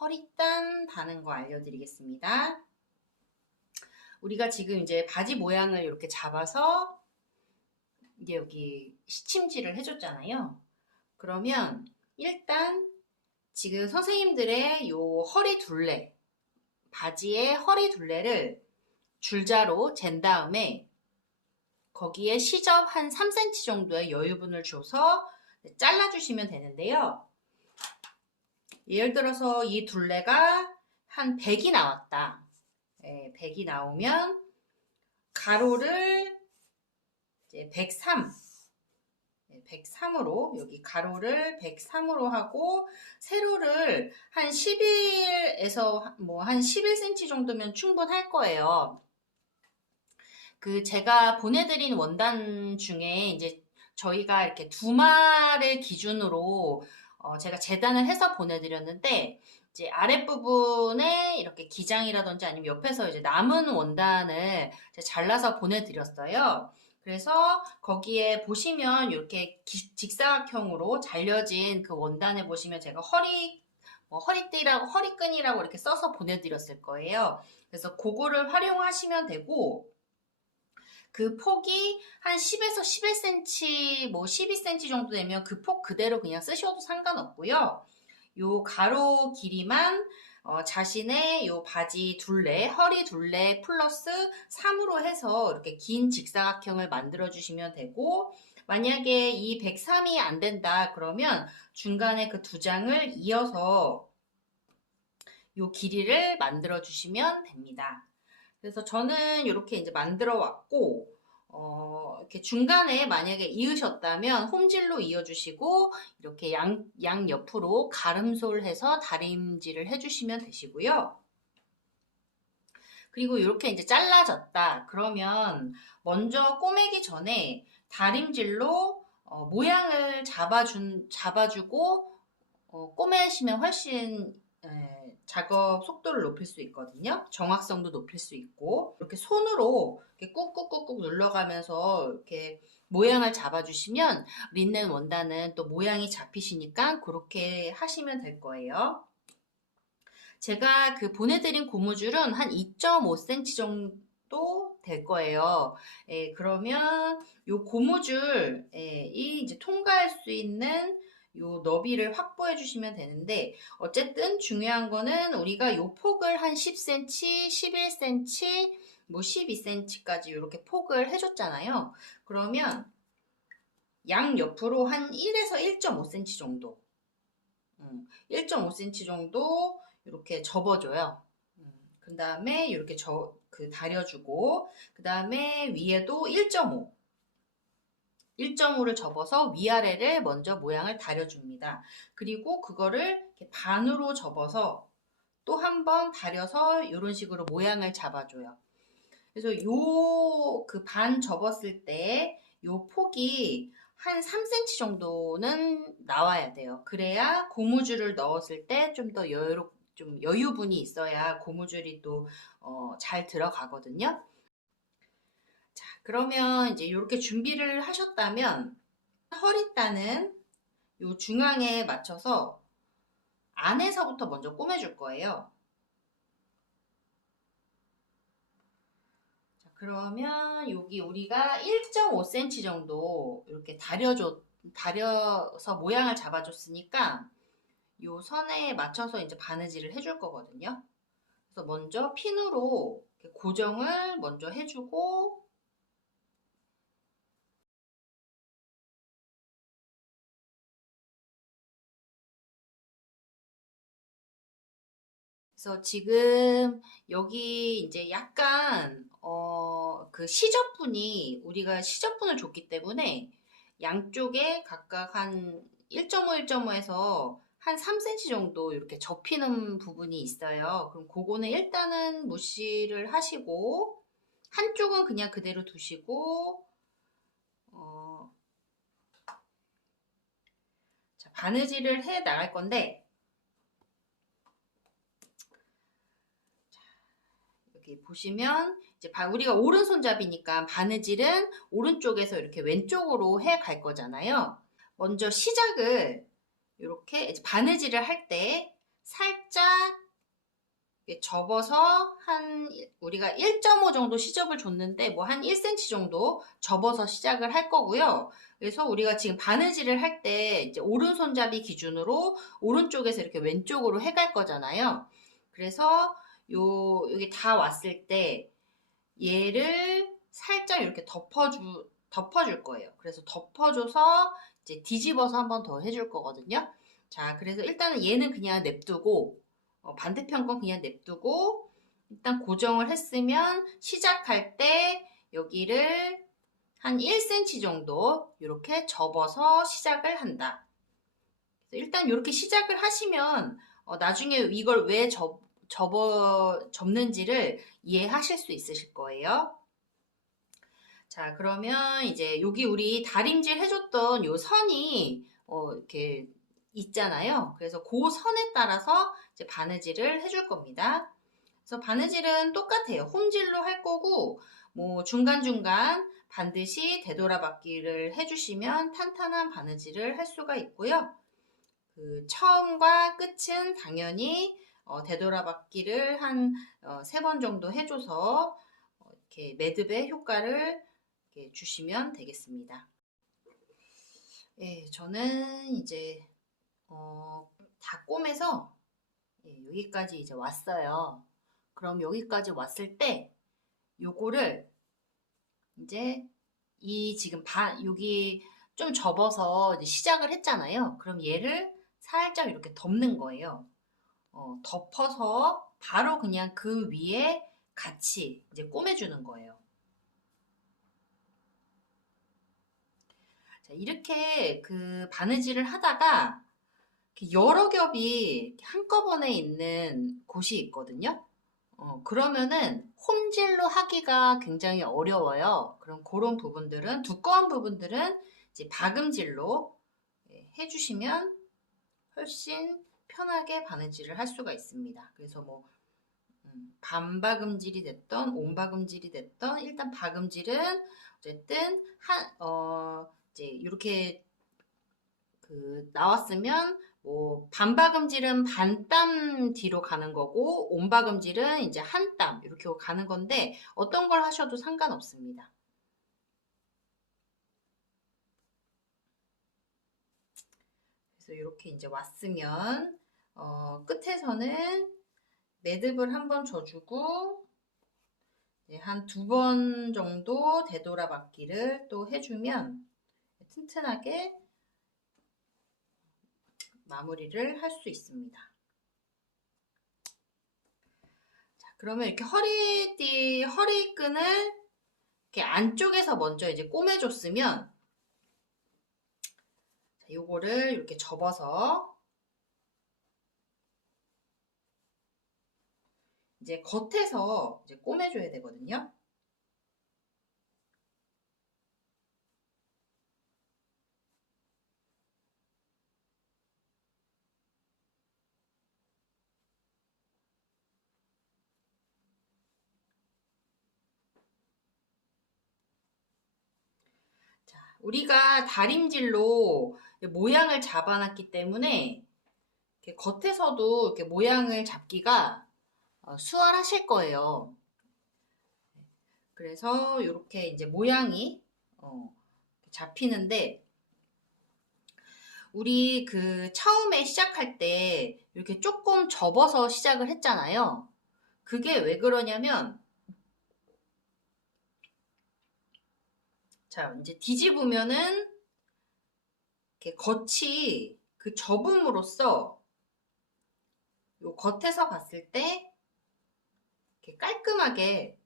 허리단 다는 거 알려드리겠습니다. 우리가 지금 이제 바지 모양을 이렇게 잡아서 이제 여기 시침질을 해줬잖아요. 그러면 일단 지금 선생님들의 요 허리 둘레, 바지의 허리 둘레를 줄자로 잰 다음에 거기에 시접 한 3cm 정도의 여유분을 줘서 잘라주시면 되는데요. 예를 들어서 이 둘레가 한 100이 나왔다. 100이 나오면 가로를 이제 103, 103으로 여기 가로를 103으로 하고 세로를 한 11에서 뭐 한 11cm 정도면 충분할 거예요. 그 제가 보내드린 원단 중에 이제 저희가 이렇게 두말을 기준으로 제가 재단을 해서 보내드렸는데 이제 아랫부분에 이렇게 기장이라든지 아니면 옆에서 이제 남은 원단을 잘라서 보내드렸어요. 그래서 거기에 보시면 이렇게 직사각형으로 잘려진 그 원단에 보시면 제가 허리띠라고 허리끈이라고 이렇게 써서 보내드렸을 거예요. 그래서 그거를 활용하시면 되고 그 폭이 한 10에서 11cm, 뭐 12cm 정도 되면 그 폭 그대로 그냥 쓰셔도 상관없고요. 요 가로 길이만 자신의 요 바지 둘레, 허리 둘레 플러스 3으로 해서 이렇게 긴 직사각형을 만들어 주시면 되고 만약에 이 103이 안 된다 그러면 중간에 그 두 장을 이어서 요 길이를 만들어 주시면 됩니다. 그래서 저는 이렇게 이제 만들어 왔고, 이렇게 중간에 만약에 이으셨다면 홈질로 이어주시고, 이렇게 양 옆으로 가름솔 해서 다림질을 해주시면 되시고요. 그리고 이렇게 이제 잘라졌다. 그러면 먼저 꼬매기 전에 다림질로 모양을 잡아주고, 꼬매시면 훨씬 작업 속도를 높일 수 있거든요. 정확성도 높일 수 있고 이렇게 손으로 이렇게 꾹꾹꾹꾹 눌러가면서 이렇게 모양을 잡아주시면 린넨 원단은 또 모양이 잡히시니까 그렇게 하시면 될 거예요. 제가 그 보내드린 고무줄은 한 2.5cm 정도 될 거예요. 그러면 요 고무줄이 이제 통과할 수 있는 요 너비를 확보해 주시면 되는데 어쨌든 중요한 거는 우리가 요 폭을 한 10cm, 11cm, 뭐 12cm까지 이렇게 폭을 해줬잖아요. 그러면 양 옆으로 한 1에서 1.5cm 정도 1.5cm 정도 이렇게 접어줘요. 그 다음에 이렇게 다려주고 그 다음에 위에도 1.5를 접어서 위아래를 먼저 모양을 다려줍니다. 그리고 그거를 이렇게 반으로 접어서 또 한 번 다려서 이런 식으로 모양을 잡아줘요. 그래서 그 반 접었을 때 요 폭이 한 3cm 정도는 나와야 돼요. 그래야 고무줄을 넣었을 때 좀 더 좀 여유분이 있어야 고무줄이 또 잘 들어가거든요. 자, 그러면 이제 이렇게 준비를 하셨다면 허리단은 요 중앙에 맞춰서 안에서부터 먼저 꼬매줄 거예요. 자, 그러면 여기 우리가 1.5cm 정도 이렇게 다려서 모양을 잡아줬으니까 요 선에 맞춰서 이제 바느질을 해줄 거거든요. 그래서 먼저 핀으로 고정을 먼저 해주고 그래서 지금 여기 이제 약간 그 우리가 시접분을 줬기 때문에 양쪽에 각각 한 1.5, 1.5에서 한 3cm 정도 이렇게 접히는 부분이 있어요. 그럼 그거는 일단은 무시를 하시고 한쪽은 그냥 그대로 두시고 자, 바느질을 해 나갈 건데 여기 보시면 이제 우리가 오른손잡이니까 바느질은 오른쪽에서 이렇게 왼쪽으로 해 갈 거잖아요. 먼저 시작을 이렇게 바느질을 할 때 살짝 접어서 우리가 1.5 정도 시접을 줬는데 뭐 한 1cm 정도 접어서 시작을 할 거고요. 그래서 우리가 지금 바느질을 할 때 이제 오른손잡이 기준으로 오른쪽에서 이렇게 왼쪽으로 해갈 거잖아요. 그래서 여기 다 왔을 때 얘를 살짝 이렇게 덮어줄 거예요. 그래서 덮어줘서 이제 뒤집어서 한 번 더 해줄 거거든요. 자, 그래서 일단은 얘는 그냥 냅두고 반대편 건 그냥 냅두고 일단 고정을 했으면 시작할 때 여기를 한 1cm 정도 이렇게 접어서 시작을 한다. 일단 이렇게 시작을 하시면 나중에 이걸 왜 접는지를 이해하실 수 있으실 거예요. 자, 그러면 이제 여기 우리 다림질 해줬던 요 선이 이렇게 있잖아요. 그래서 그 선에 따라서 이제 바느질을 해줄 겁니다. 그래서 바느질은 똑같아요. 홈질로 할 거고 뭐 중간중간 반드시 되돌아받기를 해주시면 탄탄한 바느질을 할 수가 있고요. 그 처음과 끝은 당연히 되돌아받기를 한 3번 정도 해줘서 이렇게 매듭의 효과를 이렇게 주시면 되겠습니다. 예, 저는 이제 다 꼬매서 여기까지 이제 왔어요. 그럼 여기까지 왔을 때 요거를 이제 지금 여기 좀 접어서 이제 시작을 했잖아요. 그럼 얘를 살짝 이렇게 덮는 거예요. 덮어서 바로 그냥 그 위에 같이 이제 꼬매주는 거예요. 자, 이렇게 그 바느질을 하다가 여러 겹이 한꺼번에 있는 곳이 있거든요. 그러면은 홈질로 하기가 굉장히 어려워요. 그럼 그런 부분들은, 두꺼운 부분들은 이제 박음질로 해주시면 훨씬 편하게 바느질을 할 수가 있습니다. 그래서 뭐 반박음질이 됐던 온박음질이 됐던 일단 박음질은 어쨌든 이제 이렇게 나왔으면 뭐 반박음질은 반땀 뒤로 가는 거고 온박음질은 이제 한 땀 이렇게 가는 건데 어떤 걸 하셔도 상관없습니다. 그래서 이렇게 이제 왔으면 끝에서는 매듭을 한번 줘주고 한 2번 정도 되돌아받기를 또 해주면 튼튼하게 마무리를 할 수 있습니다. 자, 그러면 이렇게 허리끈을 이렇게 안쪽에서 먼저 이제 꼬매줬으면 요거를 이렇게 접어서 이제 겉에서 이제 꼬매줘야 되거든요. 자, 우리가 다림질로 모양을 잡아놨기 때문에 이렇게 겉에서도 이렇게 모양을 잡기가 수월하실 거예요. 그래서 이렇게 이제 모양이 잡히는데 우리 그 처음에 시작할 때 이렇게 조금 접어서 시작을 했잖아요. 그게 왜 그러냐면 자, 이제 뒤집으면은 이렇게 겉이 그 접음으로써 요 겉에서 봤을 때 이렇게 깔끔하게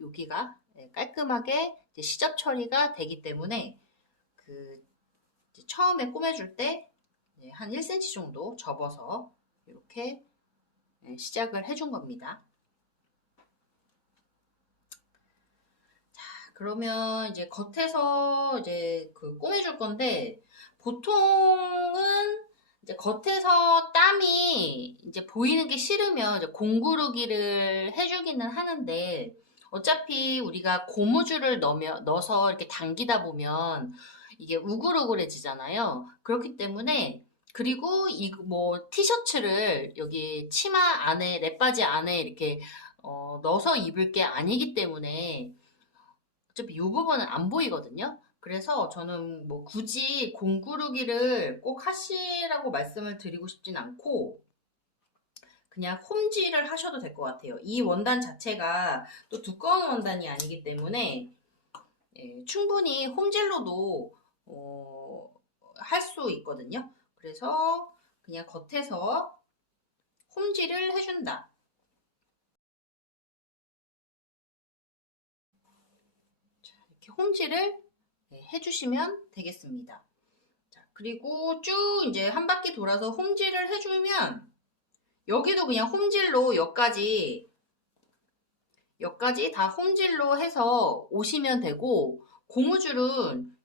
여기가 깔끔하게 이제 시접 처리가 되기 때문에 그 처음에 꼬매줄 때 한 1cm 정도 접어서 이렇게 시작을 해준 겁니다. 자, 그러면 이제 겉에서 이제 그 꼬매줄 건데 보통은 이제 겉에서 땀이 이제 보이는 게 싫으면 이제 공구르기를 해주기는 하는데 어차피 우리가 고무줄을 넣어서 이렇게 당기다 보면 이게 우글우글해지잖아요. 그렇기 때문에 그리고 이 뭐 티셔츠를 여기 치마 안에 랩바지 안에 이렇게 넣어서 입을 게 아니기 때문에 어차피 이 부분은 안 보이거든요. 그래서 저는 뭐 굳이 공구르기를 꼭 하시라고 말씀을 드리고 싶진 않고 그냥 홈질을 하셔도 될 것 같아요. 이 원단 자체가 또 두꺼운 원단이 아니기 때문에 예, 충분히 홈질로도 할 수 있거든요. 그래서 그냥 겉에서 홈질을 해준다. 이렇게 홈질을 해주시면 되겠습니다. 자, 그리고 쭉 이제 한 바퀴 돌아서 홈질을 해주면 여기도 그냥 홈질로 여기까지 다 홈질로 해서 오시면 되고 고무줄은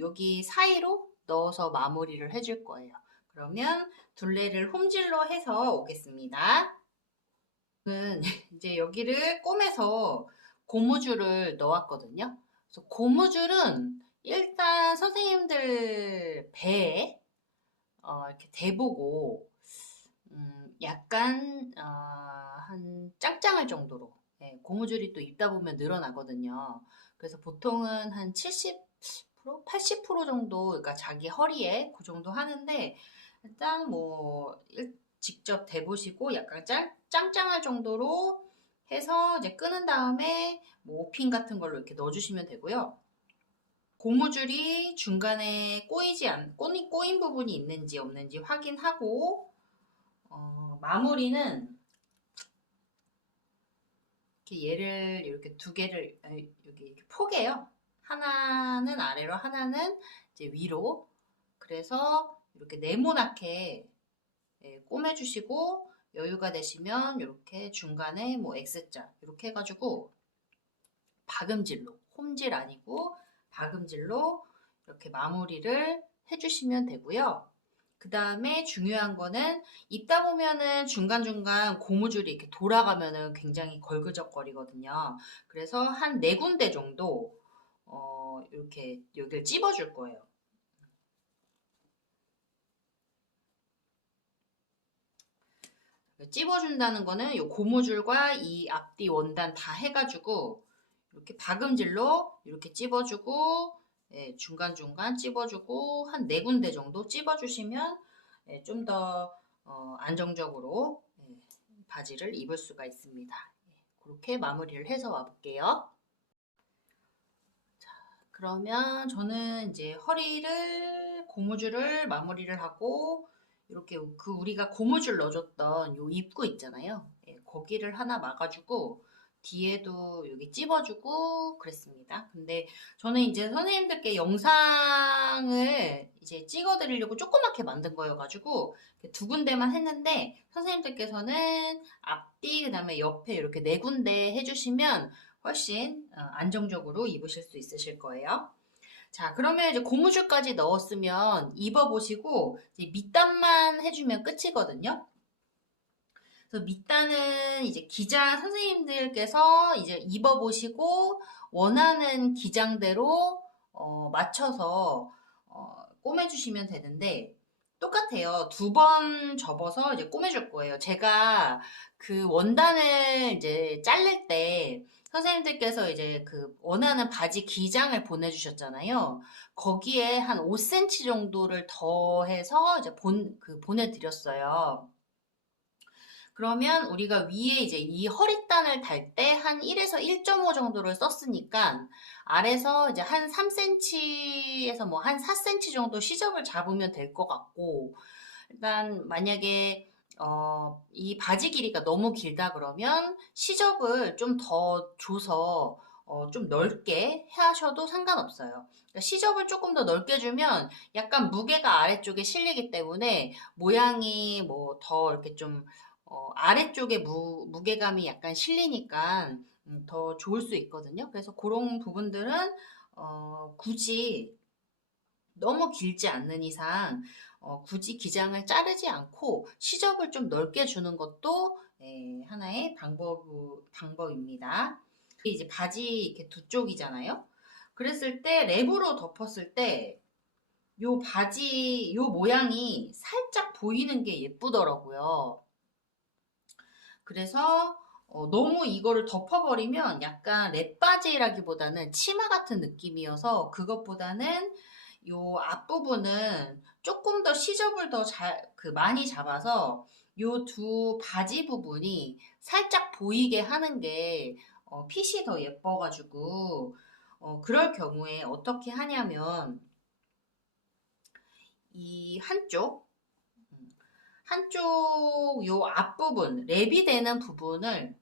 여기 사이로 넣어서 마무리를 해줄 거예요. 그러면 둘레를 홈질로 해서 오겠습니다. 이제 여기를 꼬매서 고무줄을 넣었거든요. 그래서 고무줄은 일단 선생님들 배에 이렇게 대보고 약간 한 짱짱할 정도로 예, 고무줄이 또 입다 보면 늘어나거든요. 그래서 보통은 한 70%, 80% 정도, 그러니까 자기 허리에 그 정도 하는데 일단 뭐 직접 대보시고 약간 짱짱할 정도로 해서 이제 끄는 다음에 뭐 오핀 같은 걸로 이렇게 넣어주시면 되고요. 고무줄이 중간에 꼬인 부분이 있는지 없는지 확인하고 마무리는 이렇게 얘를 이렇게 두 개를 여기 이렇게 포개요. 하나는 아래로, 하나는 이제 위로. 그래서 이렇게 네모나게 꼬매주시고 여유가 되시면 이렇게 중간에 뭐 X자 이렇게 해가지고 박음질로, 홈질 아니고 박음질로 이렇게 마무리를 해주시면 되고요. 그 다음에 중요한 거는 입다 보면은 중간중간 고무줄이 이렇게 돌아가면은 굉장히 걸그적거리거든요. 그래서 한 네 군데 정도 이렇게 여기를 찝어줄 거예요. 찝어준다는 거는 이 고무줄과 이 앞뒤 원단 다 해가지고 이렇게 박음질로 이렇게 찝어주고 예, 중간중간 찝어주고 한 네 군데 정도 찝어주시면 예, 좀더 안정적으로 예, 바지를 입을 수가 있습니다. 예, 그렇게 마무리를 해서 와볼게요. 그러면 저는 이제 허리를 고무줄을 마무리를 하고 이렇게 그 우리가 고무줄 넣어줬던 요 입구 있잖아요. 예, 거기를 하나 막아주고 뒤에도 여기 찝어주고 그랬습니다. 근데 저는 이제 선생님들께 영상을 이제 찍어드리려고 조그맣게 만든 거여가지고 두 군데만 했는데 선생님들께서는 앞뒤 그다음에 옆에 이렇게 네 군데 해주시면 훨씬 안정적으로 입으실 수 있으실 거예요. 자, 그러면 이제 고무줄까지 넣었으면 입어보시고 이제 밑단만 해주면 끝이거든요. 그래서 밑단은 이제 기장 선생님들께서 이제 입어보시고 원하는 기장대로 맞춰서 꼬매주시면 되는데 똑같아요. 두 번 접어서 이제 꼬매줄 거예요. 제가 그 원단을 이제 자를 때 선생님들께서 이제 그 원하는 바지 기장을 보내주셨잖아요. 거기에 한 5cm 정도를 더해서 이제 보내드렸어요. 그러면 우리가 위에 이제 이 허리단을 달 때 한 1에서 1.5 정도를 썼으니까 아래서 이제 한 3cm에서 뭐 한 4cm 정도 시접을 잡으면 될 것 같고 일단 만약에 이 바지 길이가 너무 길다 그러면 시접을 좀 더 줘서 좀 넓게 하셔도 상관없어요. 그러니까 시접을 조금 더 넓게 주면 약간 무게가 아래쪽에 실리기 때문에 모양이 뭐 더 이렇게 좀 아래쪽에 무게감이 약간 실리니까 더 좋을 수 있거든요. 그래서 그런 부분들은 굳이 너무 길지 않는 이상 굳이 기장을 자르지 않고 시접을 좀 넓게 주는 것도 하나의 방법입니다. 이제 바지 이렇게 두 쪽이잖아요. 그랬을 때 랩으로 덮었을 때 요 바지 요 모양이 살짝 보이는 게 예쁘더라고요. 그래서 너무 이거를 덮어버리면 약간 랩바지라기보다는 치마 같은 느낌이어서 그것보다는 요 앞부분은 조금 더 시접을 더 많이 잡아서 요 두 바지 부분이 살짝 보이게 하는 게 핏이 더 예뻐가지고 그럴 경우에 어떻게 하냐면 이 한쪽 요 앞부분 랩이 되는 부분을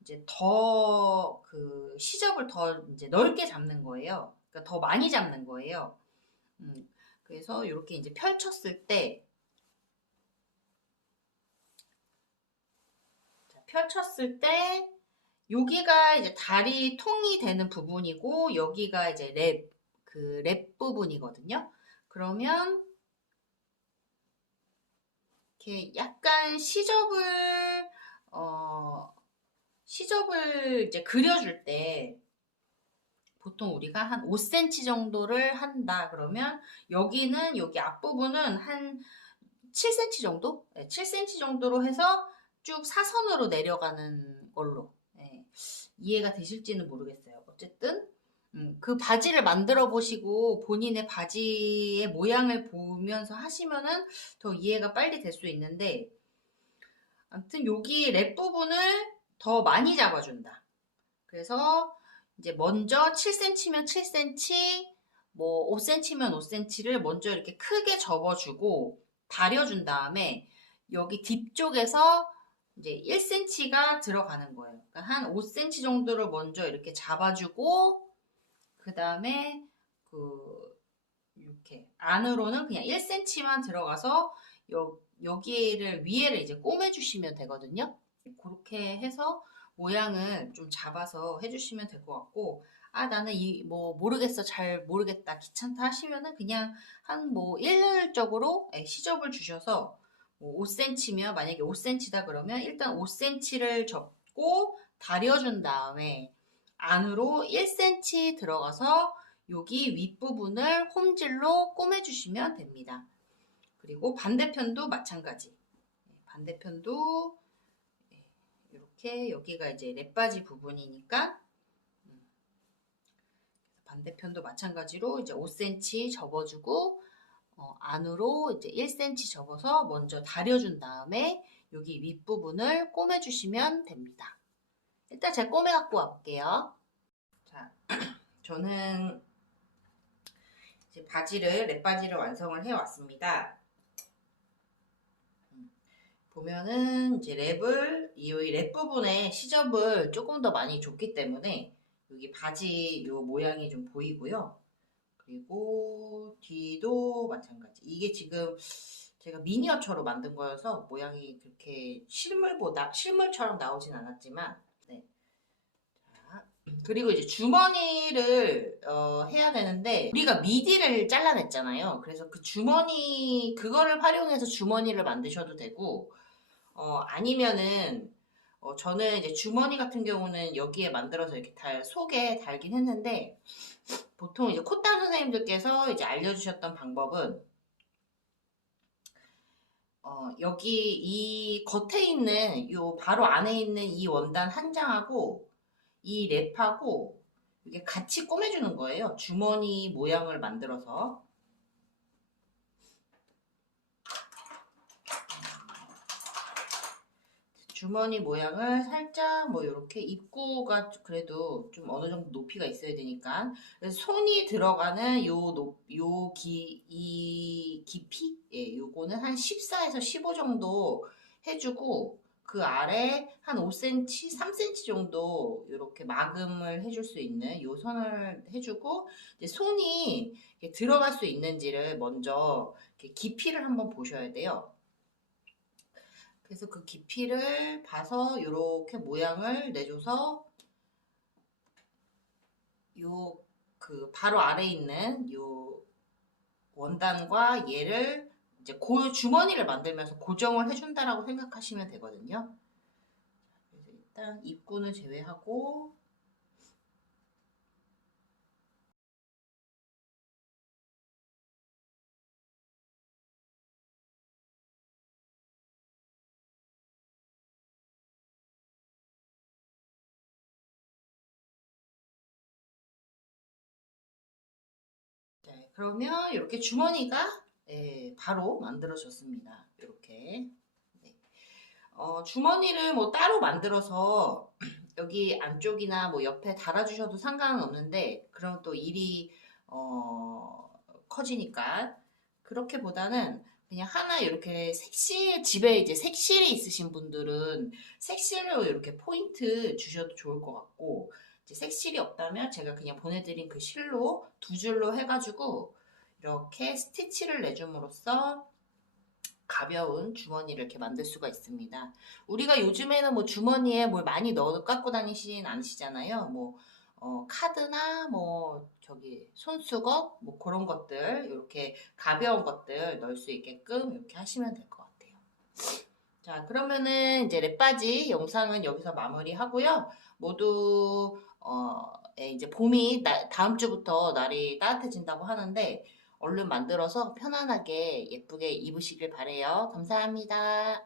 이제 더 그 시접을 더 이제 넓게 잡는 거예요. 그러니까 더 많이 잡는 거예요. 그래서 이렇게 이제 펼쳤을 때 여기가 이제 다리 통이 되는 부분이고 여기가 이제 랩 부분이거든요. 그러면 이렇게 약간 시접을 이제 그려줄 때 보통 우리가 한 5cm 정도를 한다 그러면 여기 앞부분은 한 7cm 정도? 네, 7cm 정도로 해서 쭉 사선으로 내려가는 걸로 이해가 되실지는 모르겠어요. 어쨌든 그 바지를 만들어 보시고 본인의 바지의 모양을 보면서 하시면은 더 이해가 빨리 될 수 있는데 아무튼 여기 랩 부분을 더 많이 잡아준다. 그래서 이제 먼저 7cm면 7cm, 뭐 5cm면 5cm를 먼저 이렇게 크게 접어주고 다려준 다음에 여기 뒤쪽에서 이제 1cm가 들어가는 거예요. 그러니까 한 5cm 정도를 먼저 이렇게 잡아주고 그 다음에 이렇게 안으로는 그냥 1cm만 들어가서 여기를 위에를 이제 꼬매주시면 되거든요. 그렇게 해서 모양을 좀 잡아서 해주시면 될 것 같고, 아, 나는 뭐, 모르겠어, 잘 모르겠다, 귀찮다 하시면은 그냥 한 뭐, 일률적으로 시접을 주셔서, 뭐 5cm면, 만약에 5cm다 그러면 일단 5cm를 접고 다려준 다음에 안으로 1cm 들어가서 여기 윗부분을 홈질로 꼬매주시면 됩니다. 그리고 반대편도 마찬가지. 반대편도 이렇게 여기가 이제 랩바지 부분이니까 반대편도 마찬가지로 이제 5cm 접어주고 안으로 이제 1cm 접어서 먼저 다려준 다음에 여기 윗부분을 꼬매주시면 됩니다. 일단 제가 꼬매 갖고 와볼게요. 자, 저는 이제 랩바지를 완성을 해왔습니다. 보면은 이제 이 랩 부분에 시접을 조금 더 많이 줬기 때문에 여기 바지 요 모양이 좀 보이고요. 그리고 뒤도 마찬가지. 이게 지금 제가 미니어처로 만든 거여서 모양이 그렇게 실물처럼 나오진 않았지만, 네. 자, 그리고 이제 주머니를 해야 되는데 우리가 미디를 잘라냈잖아요. 그래서 그 그거를 활용해서 주머니를 만드셔도 되고 아니면은 저는 이제 주머니 같은 경우는 여기에 만들어서 이렇게 속에 달긴 했는데 보통 이제 코따 선생님들께서 이제 알려주셨던 방법은 여기 이 겉에 있는 요 바로 안에 있는 이 원단 한 장하고 이 랩하고 이게 같이 꼬매주는 거예요. 주머니 모양을 만들어서. 주머니 모양을 살짝 뭐 이렇게 입구가 그래도 좀 어느 정도 높이가 있어야 되니까 그래서 손이 들어가는 이 깊이 요거는 한 14에서 15 정도 해주고 그 아래 한 5cm, 3cm 정도 이렇게 마금을 해줄 수 있는 요 선을 해주고 이제 손이 들어갈 수 있는지를 먼저 깊이를 한번 보셔야 돼요. 그래서 그 깊이를 봐서 이렇게 모양을 내줘서 요 그 바로 아래 있는 요 원단과 얘를 이제 주머니를 만들면서 고정을 해준다라고 생각하시면 되거든요. 그래서 일단 입구는 제외하고 그러면 이렇게 주머니가 바로 만들어졌습니다. 이렇게. 네. 주머니를 뭐 따로 만들어서 여기 안쪽이나 뭐 옆에 달아주셔도 상관은 없는데 그럼 또 일이 커지니까 그렇게보다는 그냥 하나 이렇게 색실 집에 이제 색실이 있으신 분들은 색실로 이렇게 포인트 주셔도 좋을 것 같고 이제 색실이 없다면 제가 그냥 보내드린 그 실로 두 줄로 해가지고 이렇게 스티치를 내줌으로써 가벼운 주머니를 이렇게 만들 수가 있습니다. 우리가 요즘에는 뭐 주머니에 뭘 많이 넣어 갖고 다니진 않으시잖아요. 뭐 카드나 뭐 저기 손수건 뭐 그런 것들 이렇게 가벼운 것들 넣을 수 있게끔 이렇게 하시면 될 것 같아요. 자, 그러면은 이제 랩바지 영상은 여기서 마무리하고요. 모두 이제 봄이 다음 주부터 날이 따뜻해진다고 하는데 얼른 만들어서 편안하게 예쁘게 입으시길 바래요. 감사합니다.